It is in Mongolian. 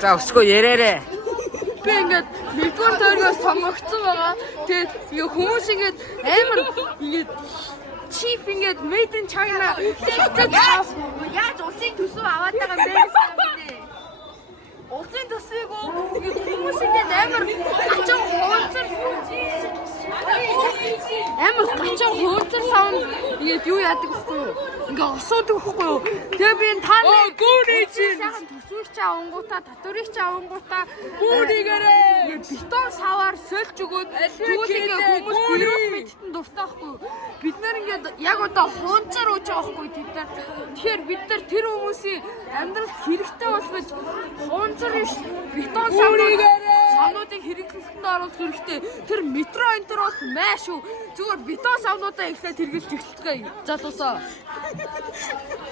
За өсгөө ярээрээ. Би ингээд нэгдүгээр тойргоос сонгогдсон байгаа. Тэгээд ингээ хүмүүс ингээд амар ингээд чип ингээд made in China яаж улсын төсөв аваад байгаа юм бэ? Улсын төсвийг ингээд хүмүүс ингээд амар ачаан хуунцар саунд ингээд юу яадаг вэ? Ингээ осоодаг байхгүй юу? Тэгээ би энэ таа гүүний чинь төсвийг чи авангуудаа, татварыг чи авангуудаа гүүнийгээрээ бетон саваар сольж өгөөд тэгвэл ингээ хүмүүс гэрүүл мэдтэн дуртаахгүй юу? Бид нар ингээд яг одоо хуунцар ууж байгаа байхгүй тэд нар. Тэгэхээр бид нар тэр хүмүүсийн амьдралд хэрэгтэй болгож хуунцар биш бетон савнуудыг хэрэглэлтэнд оруулах хэрэгтэй. Тэр метро энтер бол маа шүү. Зүгээр бетон савнуудаа ихлээр хэрэглэж эхэлцгээе. Залуусаа.